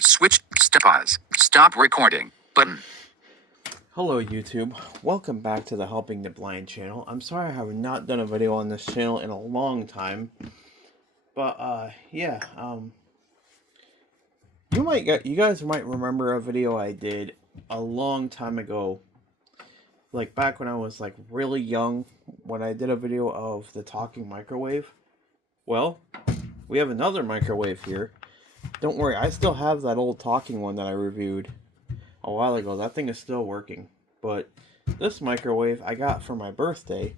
Switch. Pause. Stop recording. Button. Hello YouTube, welcome back to the Helping the Blind channel. I'm sorry I have not done a video on this channel in a long time. But you guys might remember a video I did a long time ago. Like back when I was like really young, when I did a video of the talking microwave. Well, we have another microwave here. Don't worry, I still have that old talking one that I reviewed a while ago. That thing is still working. But this microwave I got for my birthday.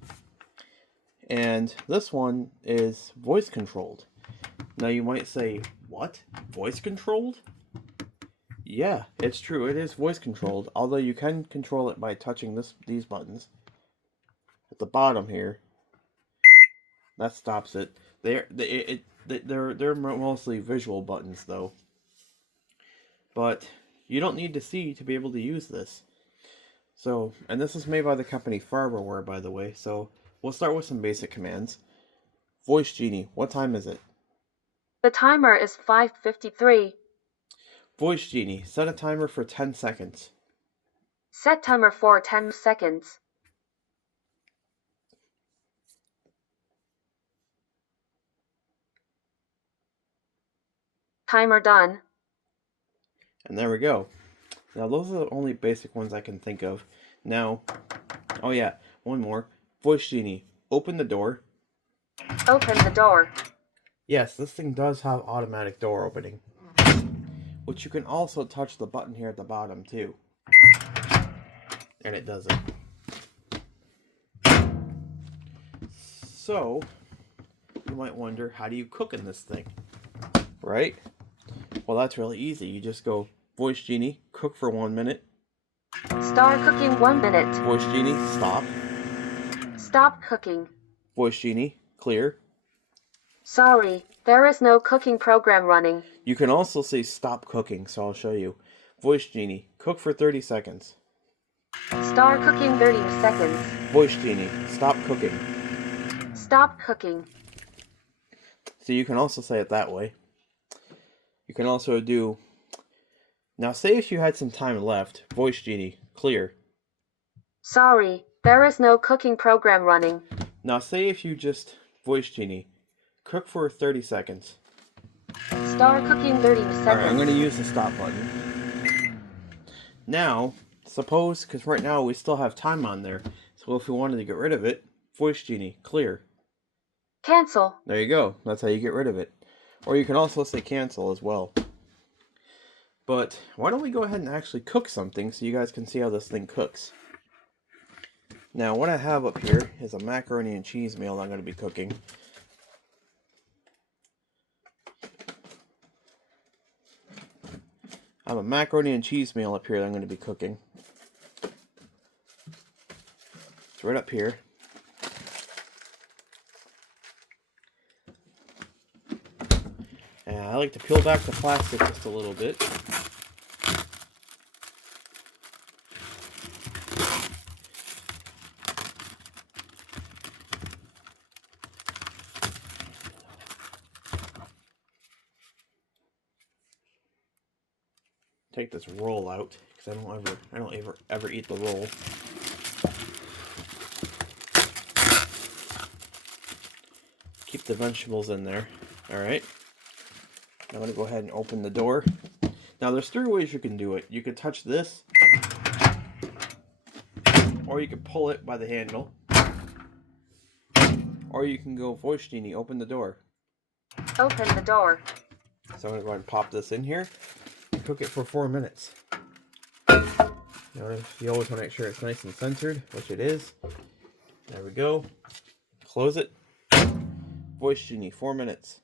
And this one is voice controlled. Now you might say, what? Voice controlled? Yeah, it's true. It is voice controlled. Although you can control it by touching these buttons. At the bottom here. That stops it. They're mostly visual buttons though. But you don't need to see to be able to use this. So, and this is made by the company Farberware, by the way. So, we'll start with some basic commands. Voice Genie, what time is it? The timer is 5:53. Voice Genie, set a timer for 10 seconds. Set timer for 10 seconds. Timer done. And there we go. Now, those are the only basic ones I can think of. Now, oh yeah, one more. Voice Genie, open the door. Open the door. Yes, this thing does have automatic door opening. Which you can also touch the button here at the bottom too. And it does it. So, you might wonder, how do you cook in this thing? Right? Well, that's really easy. You just go, Voice Genie, cook for 1 minute. Start cooking 1 minute. Voice Genie, stop. Stop cooking. Voice Genie, clear. Sorry, there is no cooking program running. You can also say stop cooking, so I'll show you. Voice Genie, cook for 30 seconds. Start cooking 30 seconds. Voice Genie, stop cooking. Stop cooking. So you can also say it that way. You can also do... Now say if you had some time left, Voice Genie, clear. Sorry, there is no cooking program running. Now say if you just, Voice Genie, cook for 30 seconds. Start cooking 30 seconds. Alright, I'm going to use the stop button. Now, suppose, because right now we still have time on there, so if we wanted to get rid of it, Voice Genie, clear. Cancel. There you go. That's how you get rid of it. Or you can also say cancel as well. But why don't we go ahead and actually cook something so you guys can see how this thing cooks. Now what I have up here is a macaroni and cheese meal I'm going to be cooking. I have a macaroni and cheese meal up here that I'm going to be cooking. It's right up here. And I like to peel back the plastic just a little bit. Take this roll out because I don't ever eat the roll. Keep the vegetables in there. All right. I'm going to go ahead and open the door. Now there's 3 ways you can do it. You can touch this, or you can pull it by the handle, or you can go, Voice Genie, open the door. Open the door. So I'm going to go ahead and pop this in here and cook it for 4 minutes. Now, you always want to make sure it's nice and centered, which it is. There we go. Close it. Voice Genie, 4 minutes.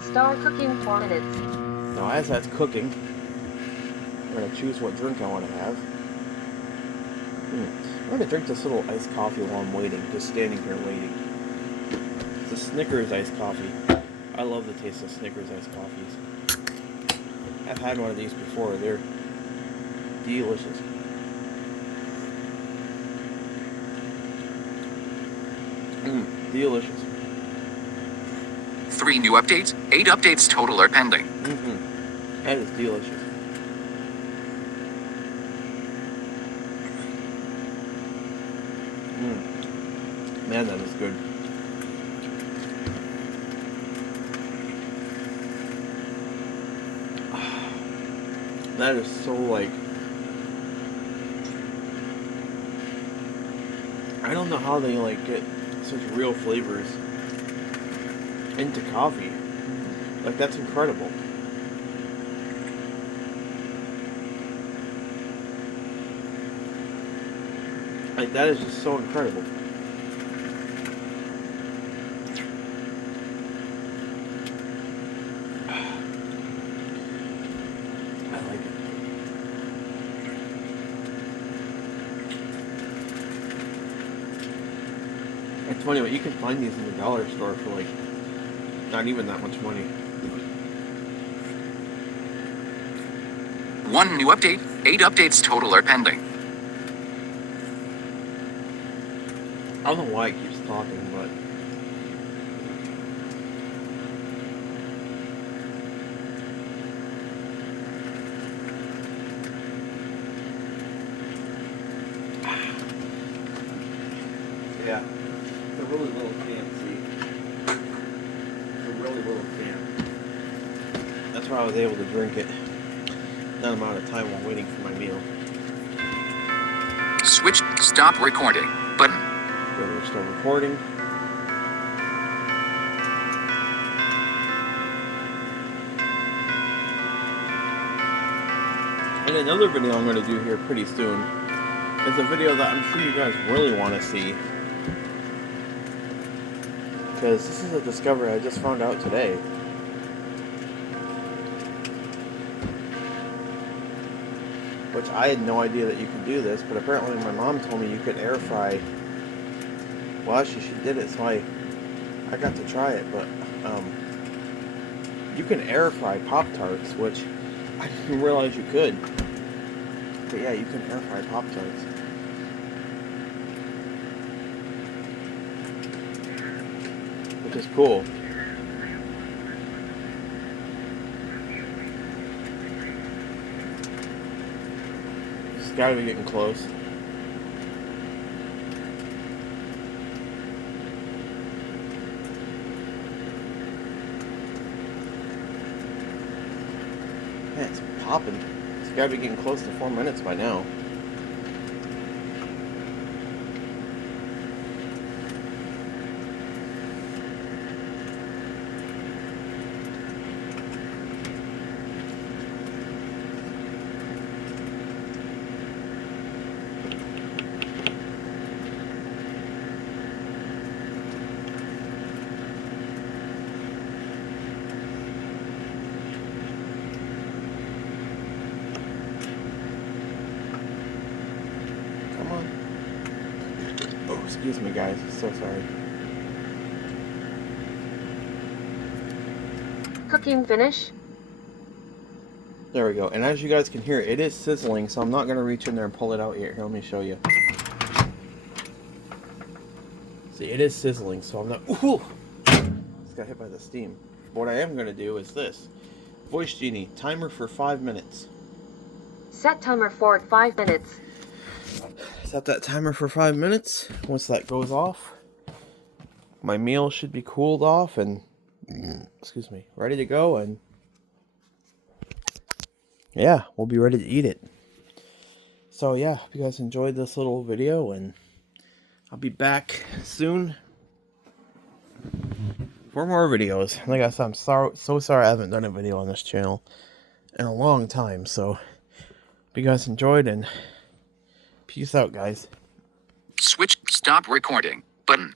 Start cooking 4 minutes. Now as that's cooking, I'm going to choose what drink I want to have. I'm going to drink this little iced coffee while I'm waiting, just standing here waiting. It's a Snickers iced coffee. I love the taste of Snickers iced coffees. I've had one of these before. They're delicious. Delicious. 3 new updates, 8 updates total are pending. That is delicious. Man, that is good. That is so like, I don't know how they like get such real flavors into coffee. Like, that's incredible. Like, that is just so incredible. I like it. It's funny, but you can find these in the dollar store for like not even that much money. One new update. 8 updates total are pending. I don't know why it keeps talking, but yeah, it's a really little can, see? It's a really little can. That's why I was able to drink it that amount of time while waiting for my meal. Switch. Stop recording. Button. Go to start recording. And another video I'm going to do here pretty soon is a video that I'm sure you guys really want to see. Because this is a discovery I just found out today. Which I had no idea that you could do this, but apparently my mom told me you could air fry. Well, actually she did it, so I got to try it, but you can air fry Pop-Tarts, which I didn't realize you could. But yeah, you can air fry Pop-Tarts. Which is cool. It's gotta be getting close. Man, it's popping. It's gotta be getting close to 4 minutes by now. Oh, excuse me, guys. So sorry. Cooking finish. There we go. And as you guys can hear, it is sizzling, so I'm not going to reach in there and pull it out yet. Here, let me show you. See, it is sizzling, so I'm not... Ooh! Just got hit by the steam. But what I am going to do is this. Voice Genie, timer for 5 minutes. Set timer for 5 minutes. Set that timer for 5 minutes. Once that goes off, my meal should be cooled off and, excuse me, ready to go, and yeah, we'll be ready to eat it. So yeah, hope you guys enjoyed this little video, and I'll be back soon for more videos. Like I said, I'm so sorry I haven't done a video on this channel in a long time, so hope you guys enjoyed, and peace out, guys. Switch. Stop recording. Button.